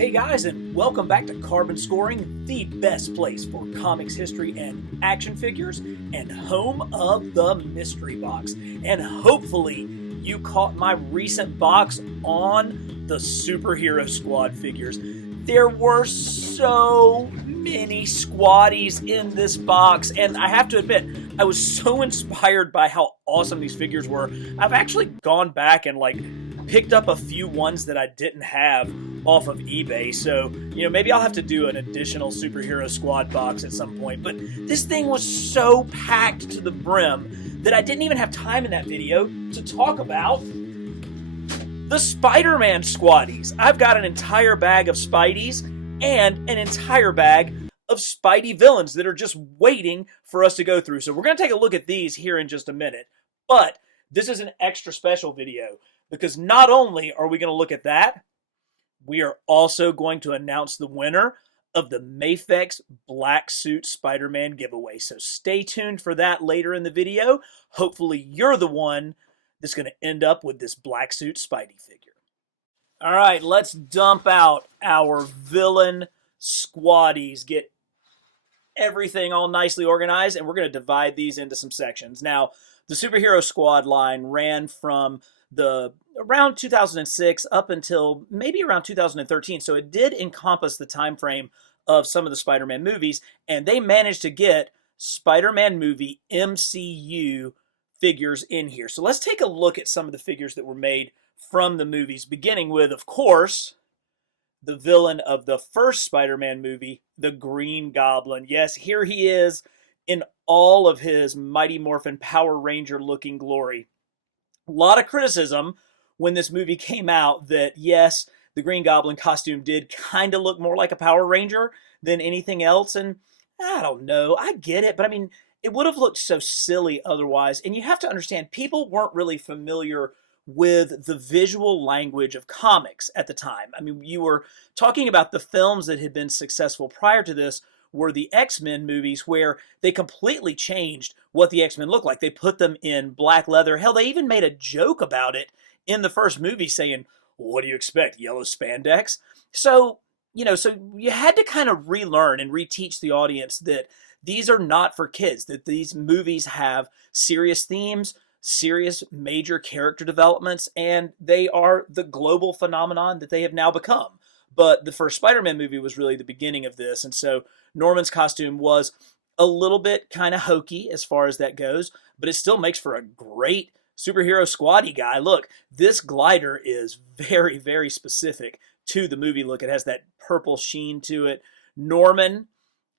Hey guys, and welcome back to Carbon Scoring, the best place for comics history and action figures, and home of the mystery box. And hopefully, you caught my recent box on the Superhero Squad figures. There were so many squaddies in this box, and I have to admit, I was so inspired by how awesome these figures were. I've actually gone back and picked up a few ones that I didn't have off of eBay, so maybe I'll have to do an additional Superhero Squad box at some point. But this thing was so packed to the brim that I didn't even have time in that video to talk about the Spider-Man squaddies. I've got an entire bag of Spideys and an entire bag of Spidey villains that are just waiting for us to go through. So we're going to take a look at these here in just a minute. But this is an extra special video because not only are we going to look at that, we are also going to announce the winner of the Mafex Black Suit Spider-Man giveaway. So stay tuned for that later in the video. Hopefully you're the one that's going to end up with this Black Suit Spidey figure. All right, let's dump out our villain squaddies. Get everything all nicely organized, and we're going to divide these into some sections. Now, the Superhero Squad line ran from around 2006 up until maybe around 2013. So it did encompass the time frame of some of the Spider-Man movies, and they managed to get Spider-Man movie MCU figures in here. So let's take a look at some of the figures that were made from the movies, beginning with, of course, the villain of the first Spider-Man movie, the Green Goblin. Yes, here he is in all of his Mighty Morphin Power Ranger looking glory. A lot of criticism when this movie came out that, yes, the Green Goblin costume did kind of look more like a Power Ranger than anything else. And I don't know, I get it, but I mean, it would have looked so silly otherwise. And you have to understand, people weren't really familiar with the visual language of comics at the time. I mean, you were talking about the films that had been successful prior to this were the X-Men movies, where they completely changed what the X-Men looked like. They put them in black leather. Hell, they even made a joke about it in the first movie saying, what do you expect, yellow spandex? So you had to kind of relearn and reteach the audience that these are not for kids, that these movies have serious themes, serious major character developments, and they are the global phenomenon that they have now become. But the first Spider-Man movie was really the beginning of this, and so Norman's costume was a little bit kind of hokey as far as that goes, but it still makes for a great superhero squaddy guy. Look, this glider is very, very specific to the movie look. It has that purple sheen to it. Norman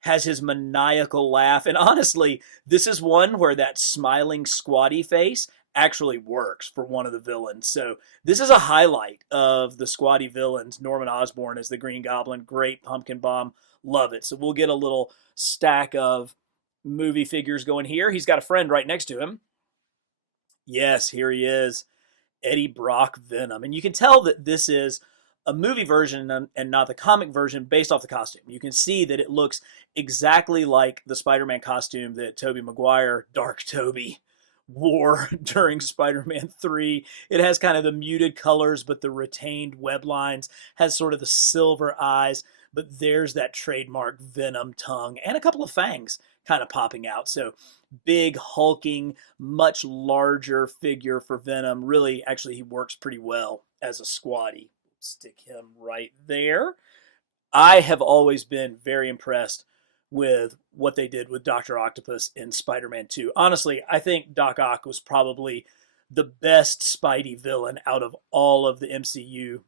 has his maniacal laugh, and honestly, this is one where that smiling squaddy face actually works for one of the villains. So this is a highlight of the squaddy villains. Norman Osborn as the Green Goblin. Great pumpkin bomb. Love it. So we'll get a little stack of movie figures going here. He's got a friend right next to him. Yes, here he is. Eddie Brock Venom. And you can tell that this is a movie version and not the comic version based off the costume. You can see that it looks exactly like the Spider-Man costume that Tobey Maguire, Dark Tobey, wore during Spider-Man 3. It has kind of the muted colors, but the retained web lines, has sort of the silver eyes, but there's that trademark Venom tongue and a couple of fangs kind of popping out. So big, hulking, much larger figure for Venom. Really, actually, he works pretty well as a squaddy. Stick him right there. I have always been very impressed with what they did with Dr. Octopus in Spider-Man 2. Honestly, I think Doc Ock was probably the best Spidey villain out of all of the MCU,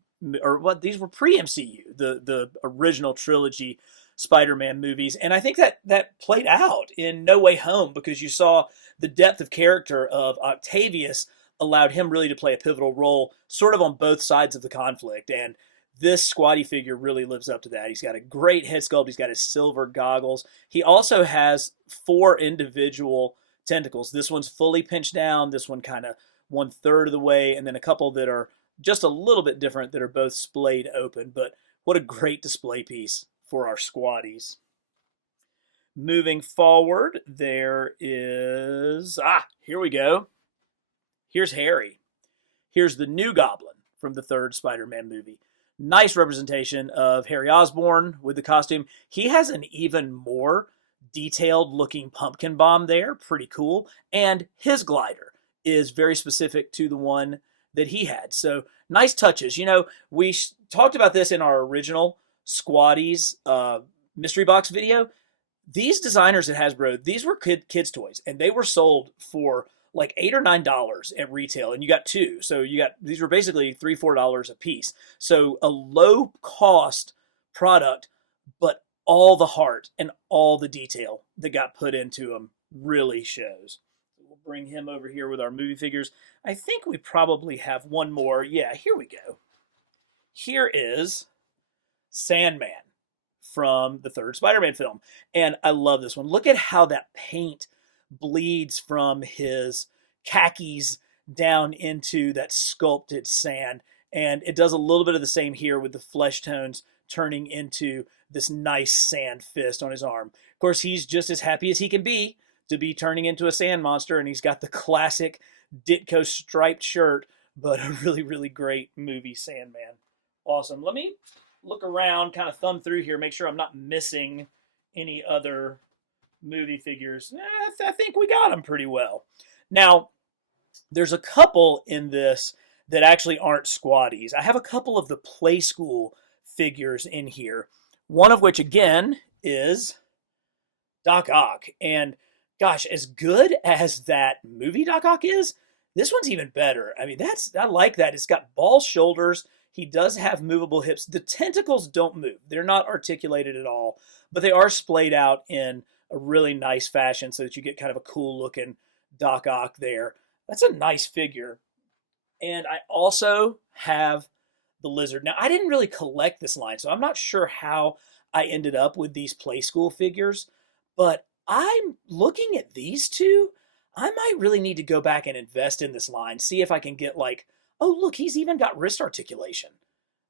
or what, these were pre-MCU, the original trilogy Spider-Man movies. And I think that played out in No Way Home, because you saw the depth of character of Octavius allowed him really to play a pivotal role sort of on both sides of the conflict. And this squaddy figure really lives up to that. He's got a great head sculpt. He's got his silver goggles. He also has 4 individual tentacles. This one's fully pinched down. This one kind of 1/3 of the way. And then a couple that are just a little bit different that are both splayed open. But what a great display piece for our squaddies. Moving forward, there is... here we go. Here's Harry. Here's the new Goblin from the third Spider-Man movie. Nice representation of Harry Osborn with the costume. He has an even more detailed looking pumpkin bomb there. Pretty cool. And his glider is very specific to the one that he had. So nice touches. You know, we talked about this in our original Squaddies mystery box video. These designers at Hasbro, these were kids' toys, and they were sold for like $8 or $9 at retail, and you got two. So you got, these were basically $3, $4 a piece. So a low cost product, but all the heart and all the detail that got put into them really shows. We'll bring him over here with our movie figures. I think we probably have one more. Yeah, here we go. Here is Sandman from the third Spider-Man film. And I love this one. Look at how that paint bleeds from his khakis down into that sculpted sand. And it does a little bit of the same here with the flesh tones turning into this nice sand fist on his arm. Of course, he's just as happy as he can be to be turning into a sand monster, and he's got the classic Ditko striped shirt, but a really, really great movie Sandman. Awesome. Let me look around, kind of thumb through here, make sure I'm not missing any other movie figures. I think we got them pretty well. Now, there's a couple in this that actually aren't Squaddies. I have a couple of the Play School figures in here, one of which, again, is Doc Ock. And gosh, as good as that movie Doc Ock is, this one's even better. I mean, I like that. It's got ball shoulders. He does have movable hips. The tentacles don't move. They're not articulated at all, but they are splayed out in a really nice fashion so that you get kind of a cool looking Doc Ock there. That's a nice figure. And I also have the Lizard. Now, I didn't really collect this line, so I'm not sure how I ended up with these Play School figures, but I'm looking at these two. I might really need to go back and invest in this line, see if I can get like, oh, look, he's even got wrist articulation.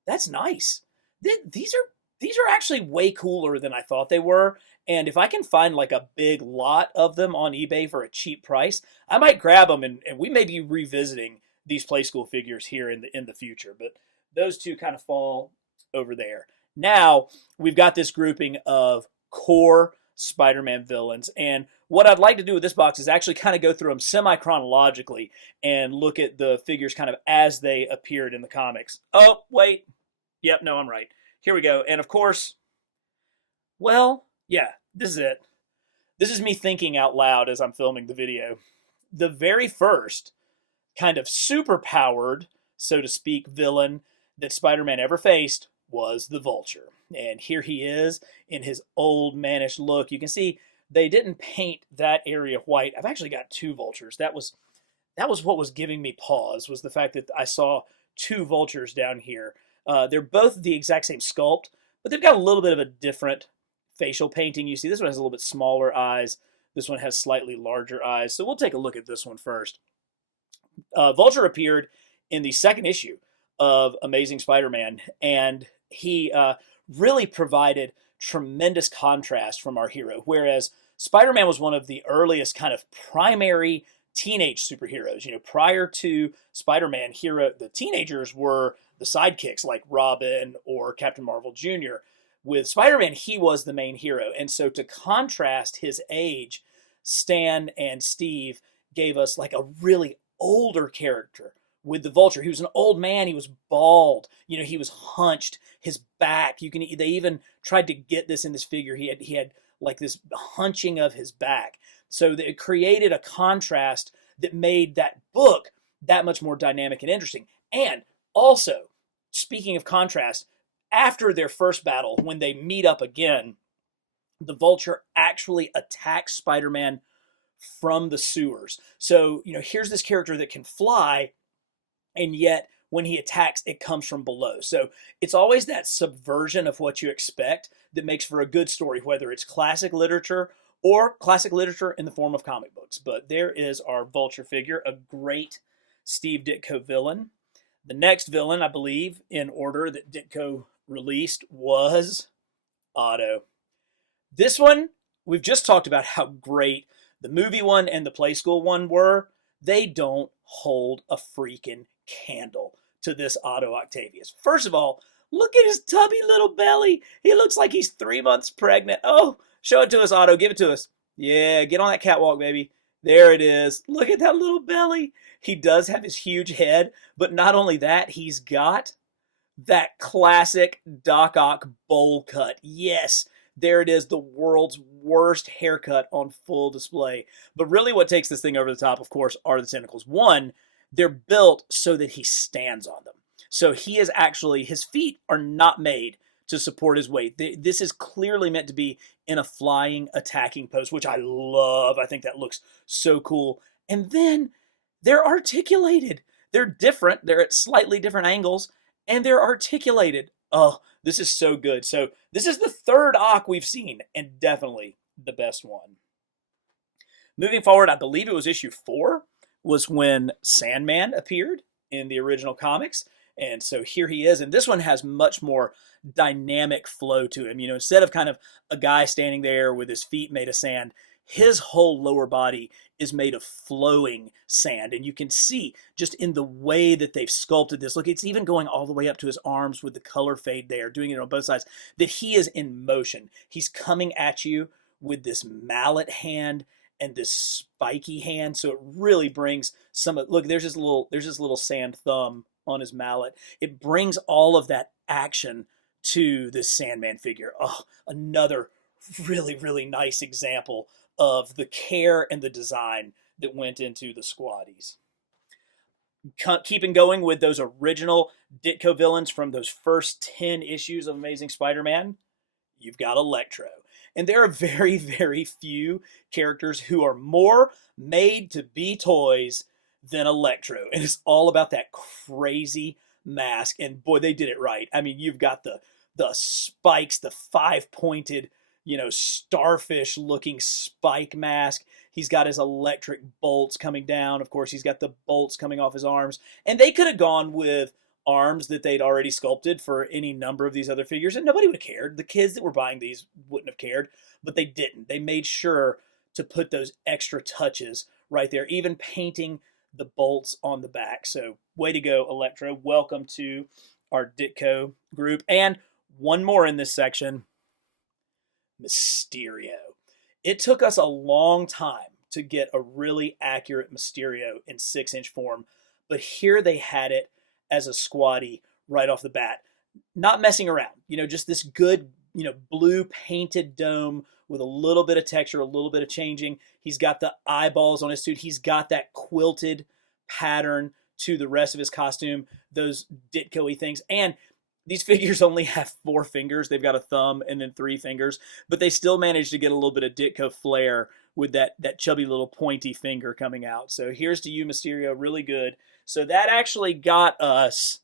That's nice. These are actually way cooler than I thought they were. And if I can find like a big lot of them on eBay for a cheap price, I might grab them, and we may be revisiting these Play School figures here in the future. But those two kind of fall over there. Now we've got this grouping of core Spider-Man villains, and what I'd like to do with this box is actually kind of go through them semi-chronologically and look at the figures kind of as they appeared in the comics. Oh, wait. Yep, no, I'm right. Here we go. And of course, well, yeah, this is it. This is me thinking out loud as I'm filming the video. The very first kind of super-powered, so to speak, villain that Spider-Man ever faced was the Vulture. And here he is in his old mannish look. You can see they didn't paint that area white. I've actually got two Vultures. That was what was giving me pause, was the fact that I saw two Vultures down here. They're both the exact same sculpt, but they've got a little bit of a different facial painting. You see, this one has a little bit smaller eyes. This one has slightly larger eyes. So we'll take a look at this one first. Vulture appeared in the second issue of Amazing Spider-Man, and he really provided tremendous contrast from our hero, whereas Spider-Man was one of the earliest kind of primary teenage superheroes. You know, prior to Spider-Man, the teenagers were the sidekicks like Robin or Captain Marvel Jr. With Spider-Man, he was the main hero. And so to contrast his age, Stan and Steve gave us like a really older character with the Vulture. He was an old man. He was bald. You know, he was hunched. His back. They even tried to get this in this figure. He had like this hunching of his back. So it created a contrast that made that book that much more dynamic and interesting. And also, speaking of contrast, after their first battle, when they meet up again, the Vulture actually attacks Spider-Man from the sewers. So, you know, here's this character that can fly, and yet when he attacks, it comes from below. So it's always that subversion of what you expect that makes for a good story, whether it's classic literature or classic literature in the form of comic books. But there is our Vulture figure, a great Steve Ditko villain. The next villain, I believe, in order that Ditko released was Otto. This one, we've just talked about how great the movie one and the Play School one were. They don't hold a freaking candle to this Otto Octavius. First of all, Look at his tubby little belly. He looks like he's 3 months pregnant. Oh, show it to us, Otto. Give it to us. Yeah, get on that catwalk, baby. There it is. Look at that little belly. He does have his huge head, but not only that, he's got that classic Doc Ock bowl cut. Yes, there it is, the world's worst haircut on full display. But really what takes this thing over the top, of course, are the tentacles. One, they're built so that he stands on them. So he is actually, his feet are not made to support his weight. This is clearly meant to be in a flying attacking pose, which I love. I think that looks so cool. And then they're articulated. They're different. They're at slightly different angles, and they're articulated. Oh, this is so good. So this is the third Ock we've seen, and definitely the best one. Moving forward, I believe it was issue 4 was when Sandman appeared in the original comics. And so here he is. And this one has much more dynamic flow to him. You know, instead of kind of a guy standing there with his feet made of sand, his whole lower body is made of flowing sand. And you can see just in the way that they've sculpted this. Look, it's even going all the way up to his arms with the color fade there, doing it on both sides, that he is in motion. He's coming at you with this mallet hand and this spiky hand. So it really brings some, look, there's his little sand thumb on his mallet. It brings all of that action to this Sandman figure. Oh, another really, really nice example of the care and the design that went into the Squaddies. Keeping going with those original Ditko villains from those first 10 issues of Amazing Spider-Man, you've got Electro. And there are very, very few characters who are more made to be toys than Electro. And it's all about that crazy mask. And boy, they did it right. I mean, you've got the spikes, the 5-pointed, starfish looking spike mask. He's got his electric bolts coming down. Of course, he's got the bolts coming off his arms. And they could have gone with arms that they'd already sculpted for any number of these other figures, and nobody would have cared. The kids that were buying these wouldn't have cared, but they didn't. They made sure to put those extra touches right there, even painting the bolts on the back. So way to go, Electro. Welcome to our Ditko group. And one more in this section, Mysterio. It took us a long time to get a really accurate Mysterio in 6-inch form, but here they had it as a Squaddie right off the bat. Not messing around, just this good, blue painted dome with a little bit of texture, a little bit of changing. He's got the eyeballs on his suit. He's got that quilted pattern to the rest of his costume, those Ditko-y things. And these figures only have 4 fingers. They've got a thumb and then 3 fingers, but they still managed to get a little bit of Ditko flair with that chubby little pointy finger coming out. So here's to you, Mysterio. Really good. So that actually got us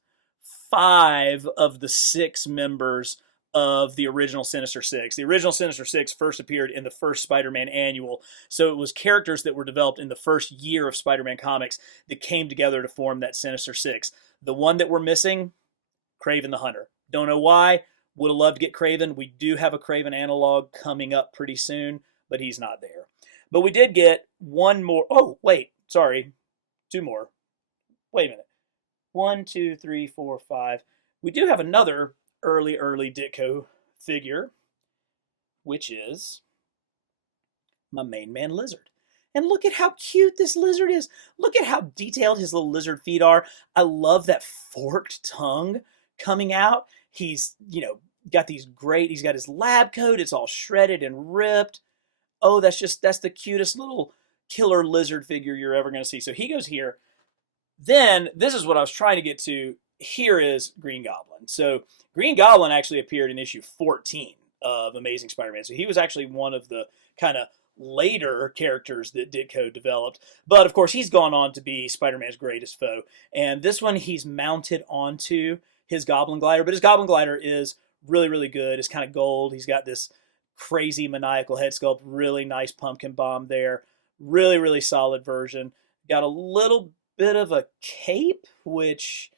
5 of the 6 members of the original Sinister Six. The original Sinister Six first appeared in the first Spider-Man annual, so it was characters that were developed in the first year of Spider-Man comics that came together to form that Sinister Six. The one that we're missing, Kraven the Hunter. Don't know why. Would have loved to get Kraven. We do have a Kraven analog coming up pretty soon, but he's not there. But we did get one more. Oh, wait. Sorry. 2 more. Wait a minute. 1, 2, 3, 4, 5. We do have another early Ditko figure, which is my main man Lizard. And look at how cute this lizard is. Look at how detailed his little lizard feet are. I love that forked tongue coming out. He's, got these great, he's got his lab coat. It's all shredded and ripped. Oh, that's the cutest little killer lizard figure you're ever going to see. So he goes here. Then, this is what I was trying to get to. Here is Green Goblin. So Green Goblin actually appeared in issue 14 of Amazing Spider-Man. So he was actually one of the kind of later characters that Ditko developed. But, of course, he's gone on to be Spider-Man's greatest foe. And this one, he's mounted onto his Goblin Glider. But his Goblin Glider is really, really good. It's kind of gold. He's got this crazy maniacal head sculpt. Really nice pumpkin bomb there. Really, really solid version. Got a little bit of a cape, which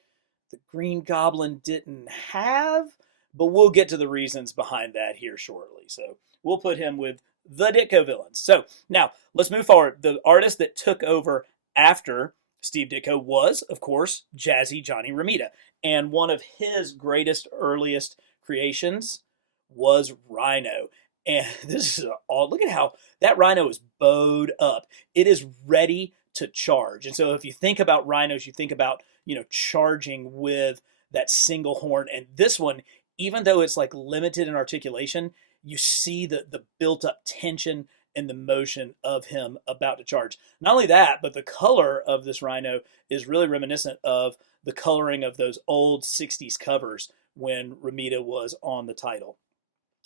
the Green Goblin didn't have, but we'll get to the reasons behind that here shortly. So we'll put him with the Ditko villains. So now let's move forward. The artist that took over after Steve Ditko was, of course, Jazzy Johnny Ramita. And one of his greatest, earliest creations was Rhino. And this is all, look at how that Rhino is bowed up. It is ready to charge. And so if you think about rhinos, you think about, charging with that single horn. And this one, even though it's like limited in articulation, you see the built up tension and the motion of him about to charge. Not only that, but the color of this rhino is really reminiscent of the coloring of those old 60s covers when Ramita was on the title.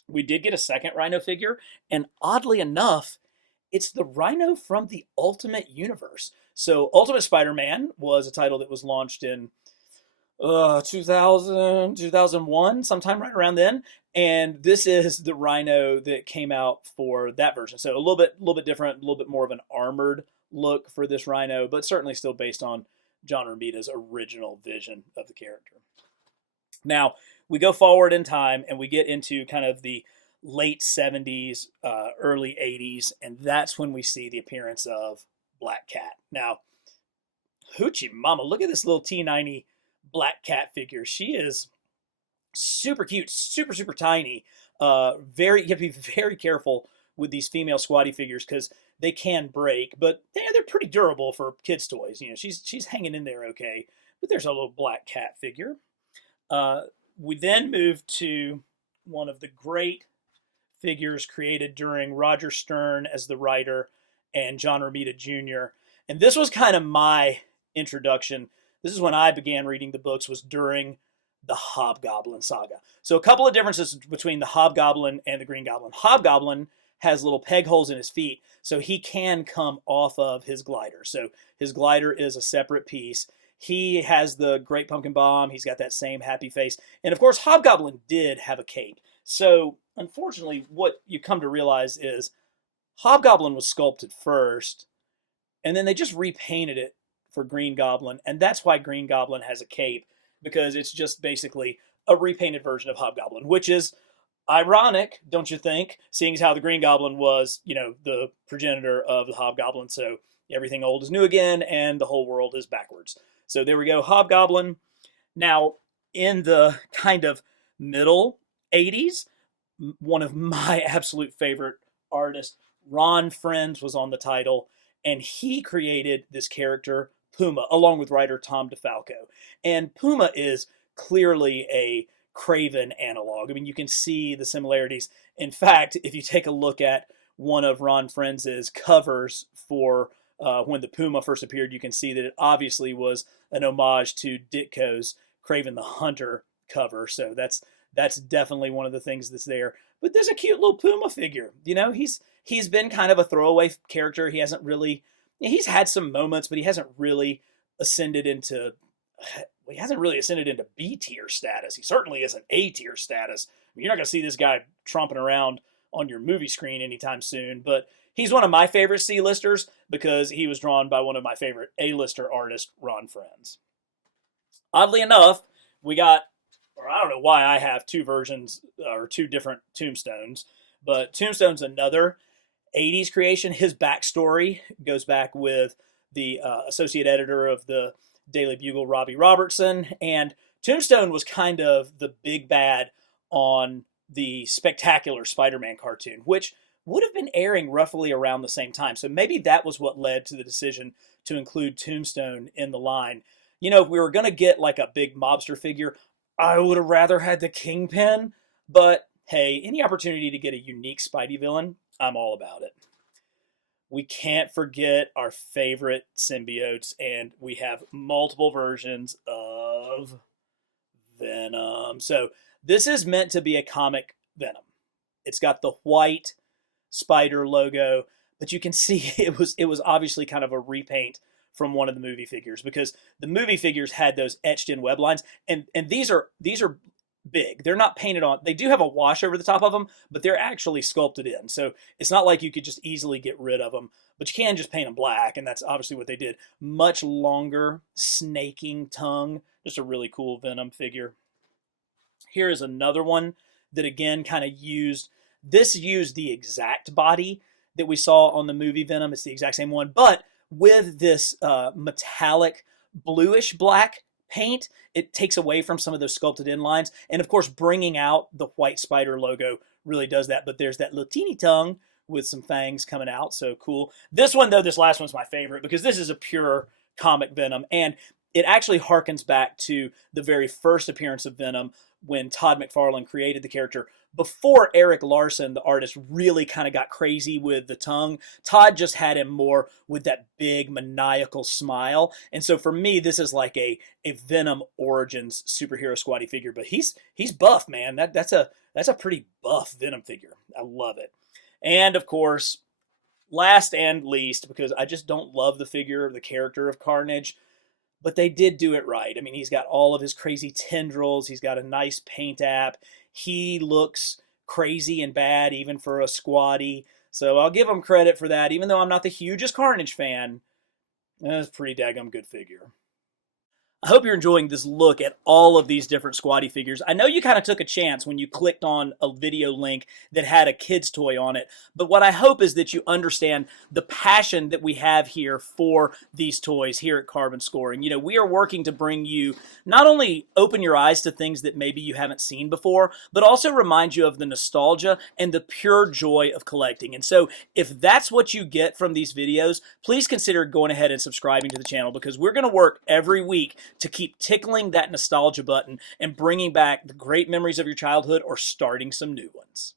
We did get a second rhino figure, and oddly enough, it's the rhino from the Ultimate Universe. So Ultimate Spider-Man was a title that was launched in 2000, 2001, sometime right around then. And this is the rhino that came out for that version. So a little bit different, a little bit more of an armored look for this rhino, but certainly still based on John Romita's original vision of the character. Now, we go forward in time and we get into kind of the late 70s, early 80s, and that's when we see the appearance of Black Cat. Now, hoochie mama, look at this little T90 Black Cat figure. She is super cute, super tiny. You have to be very careful with these female squatty figures because they can break, but they're pretty durable for kids' toys. She's hanging in there okay. But there's a little Black Cat figure. We then move to one of the great figures created during Roger Stern as the writer and John Romita Jr. And this was kind of my introduction. This is when I began reading the books, was during the Hobgoblin saga. So a couple of differences between the Hobgoblin and the Green Goblin. Hobgoblin has little peg holes in his feet, so he can come off of his glider. So his glider is a separate piece. He has the Great Pumpkin Bomb. He's got that same happy face. And of course, Hobgoblin did have a cape. So unfortunately, what you come to realize is Hobgoblin was sculpted first, and then they just repainted it for Green Goblin. And that's why Green Goblin has a cape, because it's just basically a repainted version of Hobgoblin, which is ironic, don't you think, seeing as how the Green Goblin was, the progenitor of the Hobgoblin. So everything old is new again, and the whole world is backwards. So there we go, Hobgoblin. Now, in the kind of middle 80s, one of my absolute favorite artists, Ron Frenz, was on the title, and he created this character, Puma, along with writer Tom DeFalco. And Puma is clearly a Craven analog. I mean, you can see the similarities. In fact, if you take a look at one of Ron Frenz's covers for when the Puma first appeared, you can see that it obviously was an homage to Ditko's Craven the Hunter cover. So that's definitely one of the things that's there. But there's a cute little Puma figure. He's been kind of a throwaway character. He's had some moments, but he hasn't really ascended into B tier status. He certainly isn't A tier status. I mean, you're not going to see this guy tromping around on your movie screen anytime soon, but he's one of my favorite C-listers because he was drawn by one of my favorite A-lister artists, Ron Frenz. Oddly enough, we got, or I don't know why I have two versions or two different Tombstones, but Tombstone's another 80s creation. His backstory goes back with the associate editor of the Daily Bugle, Robbie Robertson, and Tombstone was kind of the big bad on the Spectacular Spider-Man cartoon, which would have been airing roughly around the same time. So maybe that was what led to the decision to include Tombstone in the line. If we were going to get like a big mobster figure, I would have rather had the Kingpin, but hey, any opportunity to get a unique Spidey villain, I'm all about it. We can't forget our favorite symbiotes, and we have multiple versions of Venom. So this is meant to be a comic Venom. It's got the white spider logo, but you can see it was obviously kind of a repaint from one of the movie figures, because the movie figures had those etched in web lines, and these are big. They're not painted on. They do have a wash over the top of them, but they're actually sculpted in. So it's not like you could just easily get rid of them, but you can just paint them black, and that's obviously what they did. Much longer snaking tongue. Just a really cool Venom figure. Here is another one that again kind of used the exact body that we saw on the movie Venom. It's the exact same one, but with this metallic bluish black paint. It takes away from some of those sculpted in lines. And of course, bringing out the white spider logo really does that. But there's that little teeny tongue with some fangs coming out. So cool. This one, though, this last one's my favorite because this is a pure comic Venom. And it actually harkens back to the very first appearance of Venom when Todd McFarlane created the character. Before Eric Larson, the artist, really kind of got crazy with the tongue, Todd just had him more with that big maniacal smile. And so for me, this is like a Venom Origins superhero squatty figure. But he's buff, man. That's a pretty buff Venom figure. I love it. And of course, last and least, because I just don't love the figure, the character of Carnage, but they did do it right. I mean, he's got all of his crazy tendrils. He's got a nice paint app. He looks crazy and bad even for a squatty. So I'll give him credit for that, even though I'm not the hugest Carnage fan. That's a pretty daggum good figure. I hope you're enjoying this look at all of these different squatty figures. I know you kind of took a chance when you clicked on a video link that had a kid's toy on it, but what I hope is that you understand the passion that we have here for these toys here at Carbon Scoring. You know, we are working to bring you not only open your eyes to things that maybe you haven't seen before, but also remind you of the nostalgia and the pure joy of collecting. And so if that's what you get from these videos, please consider going ahead and subscribing to the channel because we're going to work every week to keep tickling that nostalgia button and bringing back the great memories of your childhood or starting some new ones.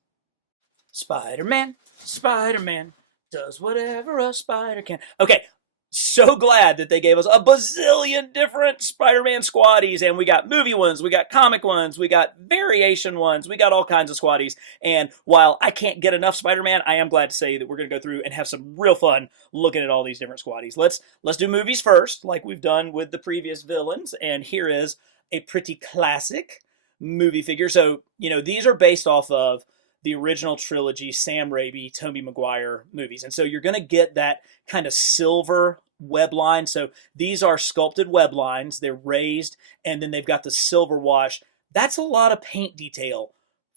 Spider-Man, Spider-Man does whatever a spider can. Okay, so glad that they gave us a bazillion different Spider-Man squatties, and we got movie ones, we got comic ones, we got variation ones, we got all kinds of squatties. And while I can't get enough Spider-Man, I am glad to say that we're going to go through and have some real fun looking at all these different squatties. Let's do movies first, like we've done with the previous villains, and here is a pretty classic movie figure. So, you know, these are based off of the original trilogy, Sam Raimi, Tobey Maguire movies. And so you're going to get that kind of silver web line. So these are sculpted web lines. They're raised, and then they've got the silver wash. That's a lot of paint detail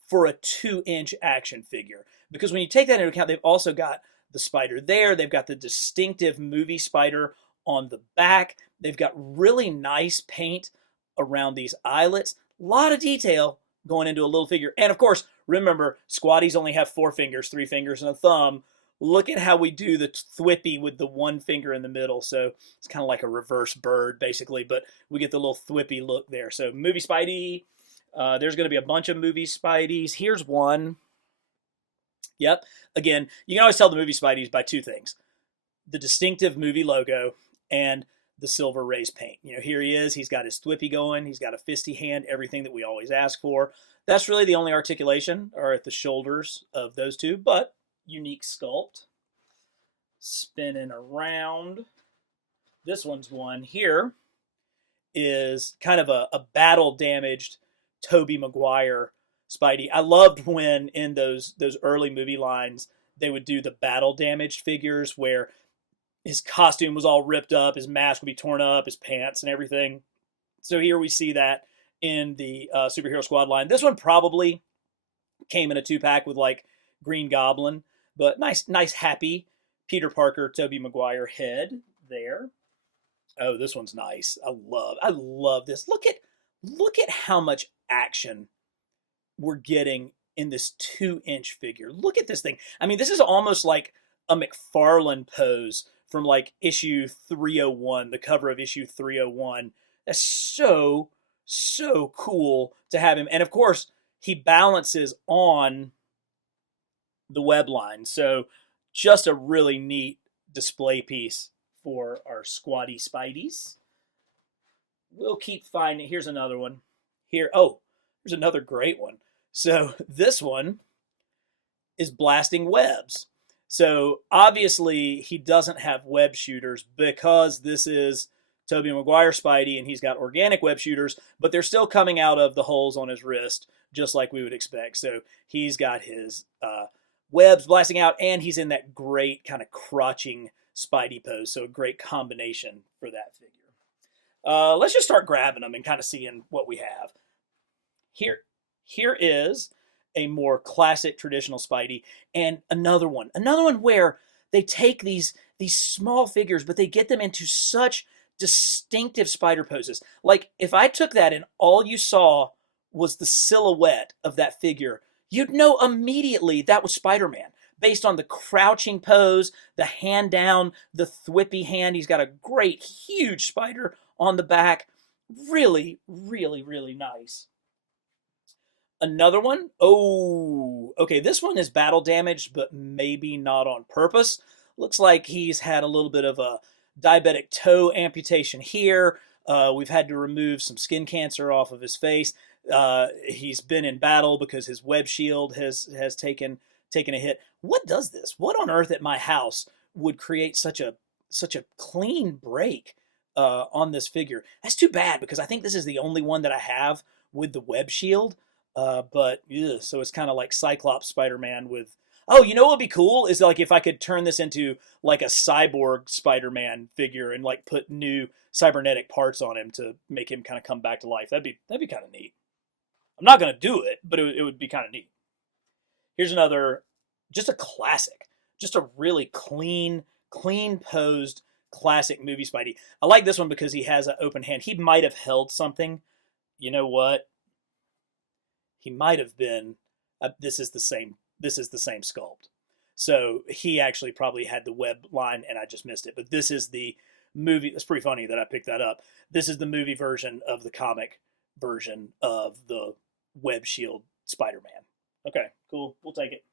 for a 2-inch action figure. Because when you take that into account, they've also got the spider there. They've got the distinctive movie spider on the back. They've got really nice paint around these eyelets. A lot of detail going into a little figure. And of course, remember, squatties only have 4 fingers, 3 fingers, and a thumb. Look at how we do the thwippy with the 1 finger in the middle. So it's kind of like a reverse bird, basically, but we get the little thwippy look there. So movie Spidey. There's going to be a bunch of movie Spideys. Here's one. Yep. Again, you can always tell the movie Spideys by 2 things. The distinctive movie logo and the silver raised paint. You know, here he is. He's got his thwippy going. He's got a fisty hand, everything that we always ask for. That's really the only articulation are at the shoulders of those 2, but unique sculpt. Spinning around. This one's one here is kind of a battle damaged Tobey Maguire Spidey. I loved when in those early movie lines they would do the battle damaged figures where his costume was all ripped up, his mask would be torn up, his pants and everything. So here we see that in the Superhero Squad line. This one probably came in a 2-pack with like Green Goblin, but nice happy Peter Parker, Tobey Maguire head there. Oh, this one's nice. I love this. Look at how much action we're getting in this 2-inch figure. Look at this thing. I mean, this is almost like a McFarlane pose from like issue 301, the cover of issue 301. That's so cool to have him. And of course, he balances on the web line. So just a really neat display piece for our squatty Spideys. We'll keep finding. Here's another one. Here, oh, there's another great one. So this one is blasting webs. So obviously he doesn't have web shooters because this is Tobey Maguire Spidey and he's got organic web shooters, but they're still coming out of the holes on his wrist, just like we would expect. So he's got his webs blasting out, and he's in that great kind of crouching Spidey pose. So a great combination for that figure. Let's just start grabbing them and kind of seeing what we have. Here is a more classic traditional Spidey, and another one where they take these these small figures, but they get them into such distinctive spider poses. Like if I took that and all you saw was the silhouette of that figure, you'd know immediately that was Spider-Man based on the crouching pose, the hand down, the thwippy hand. He's got a great, huge spider on the back. Really, really, really nice. Another one. Oh, okay. This one is battle damaged, but maybe not on purpose. Looks like he's had a little bit of a diabetic toe amputation here. We've had to remove some skin cancer off of his face. He's been in battle because his web shield has taken a hit. What does this? What on earth at my house would create such a clean break on this figure? That's too bad because I think this is the only one that I have with the web shield. But so it's kind of like Cyclops Spider-Man with. Oh, you know what would be cool is like if I could turn this into like a cyborg Spider-Man figure and like put new cybernetic parts on him to make him kind of come back to life. That'd be kind of neat. I'm not gonna do it, but it would be kind of neat. Here's another, just a classic, just a really clean posed classic movie Spidey. I like this one because he has an open hand. He might have held something. You know what? He might have been. This is the same sculpt. So he actually probably had the web line, and I just missed it. But this is the movie. It's pretty funny that I picked that up. This is the movie version of the comic version of the web shield Spider-Man. Okay, cool. We'll take it.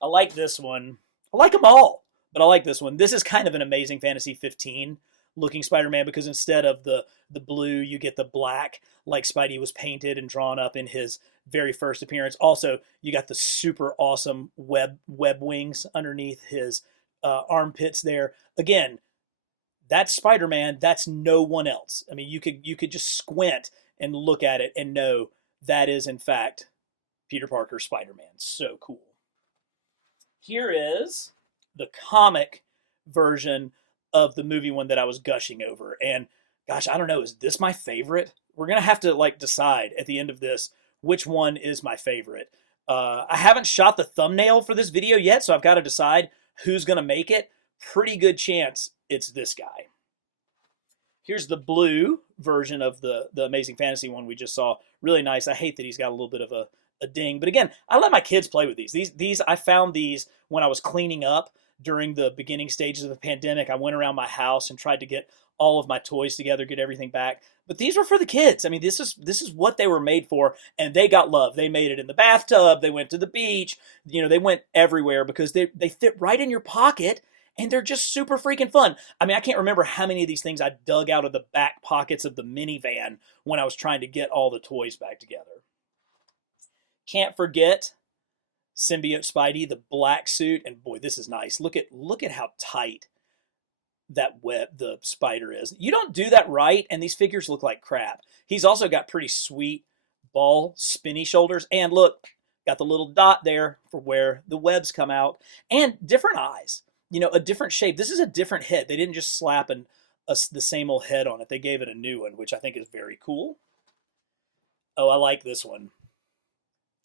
I like this one. I like them all, but I like this one. This is kind of an Amazing Fantasy 15 looking Spider-Man because instead of the blue, you get the black like Spidey was painted and drawn up in his very first appearance. Also, you got the super awesome web wings underneath his armpits there. Again, that's Spider-Man. That's no one else. I mean, you could just squint and look at it and know that is in fact Peter Parker Spider-Man. So cool. Here is the comic version of the movie one that I was gushing over. And gosh, I don't know, is this my favorite? We're going to have to like decide at the end of this which one is my favorite. I haven't shot the thumbnail for this video yet, so I've got to decide who's going to make it. Pretty good chance it's this guy. Here's the blue version of the Amazing Fantasy one we just saw. Really nice. I hate that he's got a little bit of a ding. But again, I let my kids play with these. These I found these when I was cleaning up during the beginning stages of the pandemic. I went around my house and tried to get all of my toys together, get everything back. But these were for the kids. I mean, this is what they were made for, and they got love. They made it in the bathtub. They went to the beach. You know, they went everywhere because they fit right in your pocket, and they're just super freaking fun. I mean, I can't remember how many of these things I dug out of the back pockets of the minivan when I was trying to get all the toys back together. Can't forget Symbiote Spidey, the black suit, and boy, this is nice. Look at how tight that the spider is. You don't do that right, and these figures look like crap. He's also got pretty sweet ball spinny shoulders, and look, got the little dot there for where the webs come out, and different eyes. You know, a different shape. This is a different head. They didn't just slap the same old head on it. They gave it a new one, which I think is very cool. Oh, I like this one.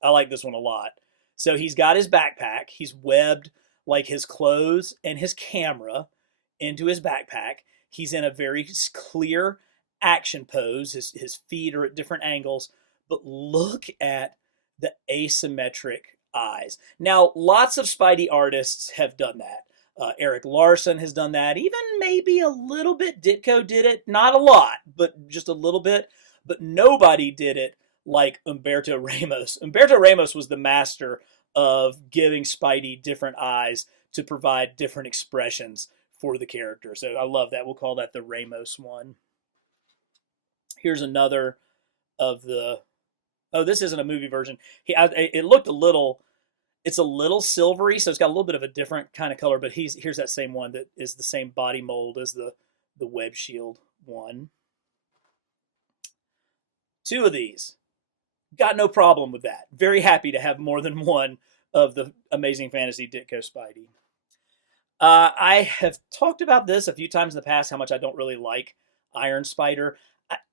I like this one a lot. So he's got his backpack. He's webbed like his clothes and his camera into his backpack. He's in a very clear action pose. His feet are at different angles. But look at the asymmetric eyes. Now, lots of Spidey artists have done that. Eric Larson has done that. Even maybe a little bit. Ditko did it. Not a lot, but just a little bit. But nobody did it like Humberto Ramos. Humberto Ramos was the master of giving Spidey different eyes to provide different expressions for the character. So I love that. We'll call that the Ramos one. Here's another of the... Oh, this isn't a movie version. It looked a little... It's a little silvery, so it's got a little bit of a different kind of color, but here's that same one that is the same body mold as the web shield one. Two of these. Got no problem with that. Very happy to have more than one of the Amazing Fantasy Ditko Spidey. I have talked about this a few times in the past, how much I don't really like Iron Spider.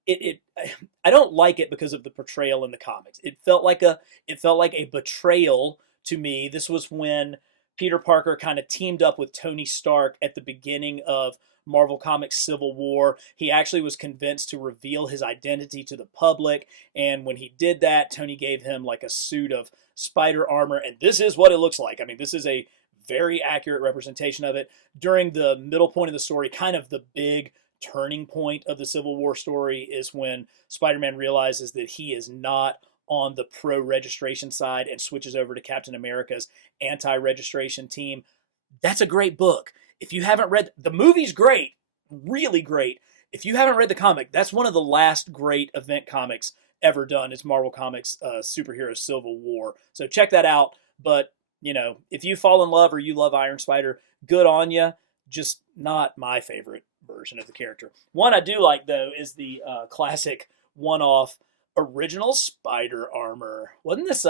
I don't like it because of the portrayal in the comics. It felt like a betrayal to me. This was when Peter Parker kind of teamed up with Tony Stark at the beginning of Marvel Comics Civil War. He actually was convinced to reveal his identity to the public, and when he did that, Tony gave him like a suit of spider armor, and this is what it looks like. I mean, this is a very accurate representation of it. During the middle point of the story, kind of the big turning point of the Civil War story is when Spider-Man realizes that he is not on the pro-registration side and switches over to Captain America's anti-registration team. That's a great book. If you haven't read, the movie's great, really great. If you haven't read the comic, that's one of the last great event comics ever done, is Marvel Comics Superhero Civil War. So check that out. But, you know, if you fall in love or you love Iron Spider, good on you. Just not my favorite version of the character. One I do like, though, is the classic one-off original spider armor. Wasn't this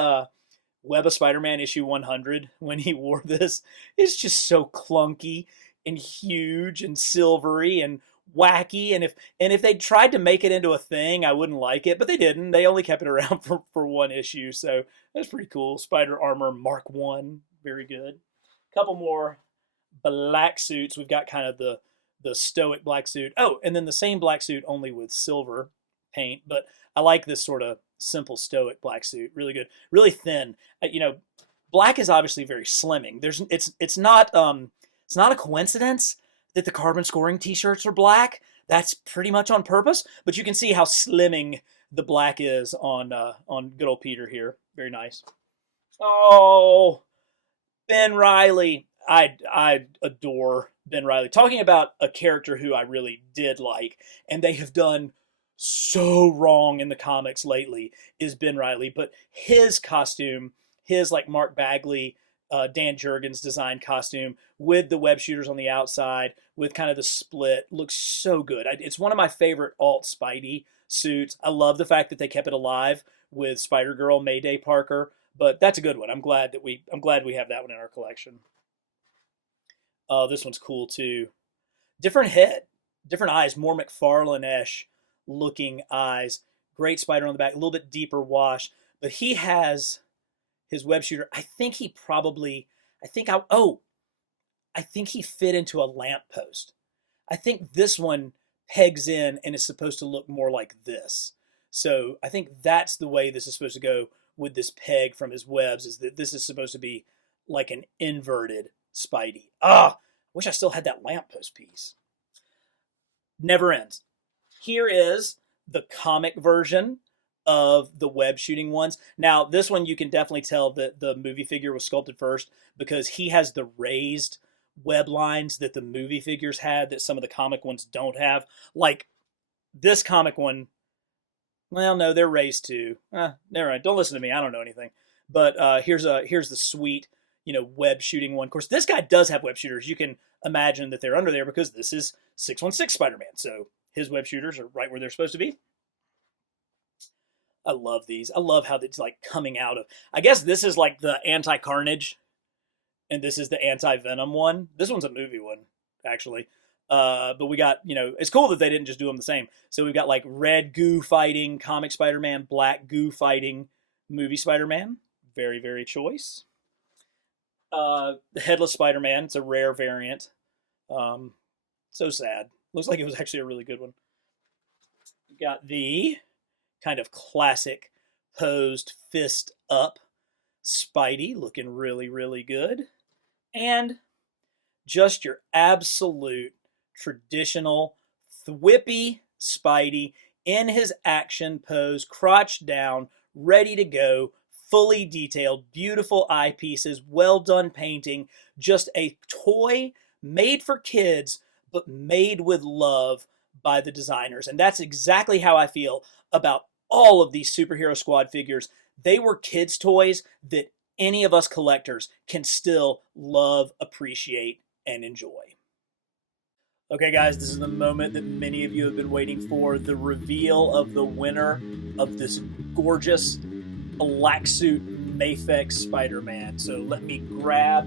Web of Spider-Man issue 100 when he wore this? It's just so clunky and huge and silvery and wacky, and if they tried to make it into a thing, I wouldn't like it, but they didn't. They only kept it around for one issue, so that's pretty cool. Spider Armor Mark 1, very good. Couple more black suits. We've got kind of the stoic black suit. Oh, and then the same black suit, only with silver paint, but I like this sort of simple stoic black suit. Really good, really thin. You know, black is obviously very slimming. It's not a coincidence that the Carbon Scoring t-shirts are black. That's pretty much on purpose, but you can see how slimming the black is on good old Peter here. Very nice. Oh, Ben Reilly. I adore Ben Reilly. Talking about a character who I really did like, and they have done so wrong in the comics lately, is Ben Reilly. But his costume, his like Mark Bagley, Dan Jurgens design costume with the web shooters on the outside, with kind of the split, looks so good. It's one of my favorite alt Spidey suits. I love the fact that they kept it alive with Spider-Girl Mayday Parker, but that's a good one. I'm glad we have that one in our collection. This one's cool too. Different head, different eyes, more McFarlane-esque looking eyes. Great spider on the back, a little bit deeper wash, but he has his web shooter. I think he fit into a lamppost. I think this one pegs in and is supposed to look more like this. So I think that's the way this is supposed to go with this peg from his webs, is that this is supposed to be like an inverted Spidey. Wish I still had that lamppost piece. Never ends. Here is the comic version of the web shooting ones. Now, this one you can definitely tell that the movie figure was sculpted first, because he has the raised web lines that the movie figures had that some of the comic ones don't have. Like this comic one, well, no, they're raised too. Never mind. Don't listen to me. I don't know anything. But here's the sweet, web shooting one. Of course, this guy does have web shooters. You can imagine that they're under there because this is 616 Spider-Man. So his web shooters are right where they're supposed to be. I love these. I love how it's like coming out of, I guess this is like the anti-Carnage, and this is the anti-Venom one. This one's a movie one, actually. But we got, it's cool that they didn't just do them the same. So we've got like red goo fighting comic Spider-Man, black goo fighting movie Spider-Man. Very, very choice. The Headless Spider-Man, it's a rare variant. So sad. Looks like it was actually a really good one. We got the kind of classic posed fist up Spidey, looking really, really good. And just your absolute traditional thwippy Spidey in his action pose, crotch down, ready to go, fully detailed, beautiful eyepieces, well done painting, just a toy made for kids, but made with love by the designers. And that's exactly how I feel about all of these Superhero Squad figures. They were kids' toys that any of us collectors can still love, appreciate, and enjoy. Okay, guys, this is the moment that many of you have been waiting for, the reveal of the winner of this gorgeous black suit Mafex Spider-Man. So let me grab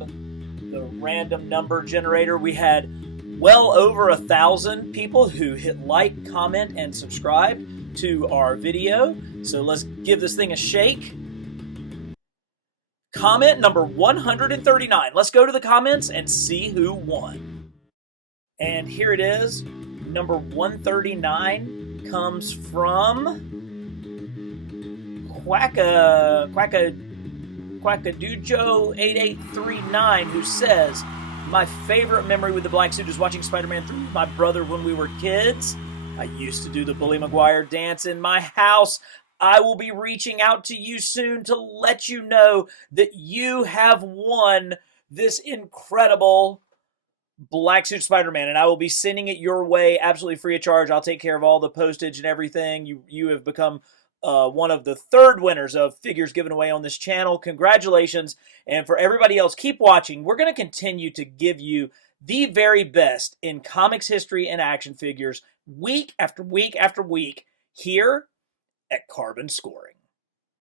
the random number generator. We had well over 1,000 people who hit like, comment, and subscribe to our video. So let's give this thing a shake. Comment number 139. Let's go to the comments and see who won. And here it is. Number 139 comes from Quackadujo8839, who says, my favorite memory with the black suit is watching Spider-Man 3 with my brother when we were kids. I used to do the Bully Maguire dance in my house. I will be reaching out to you soon to let you know that you have won this incredible Black Suit Spider-Man, and I will be sending it your way absolutely free of charge. I'll take care of all the postage and everything. You have become one of the third winners of figures given away on this channel. Congratulations. And for everybody else, keep watching. We're going to continue to give you the very best in comics history and action figures week after week after week here at Carbon Scoring.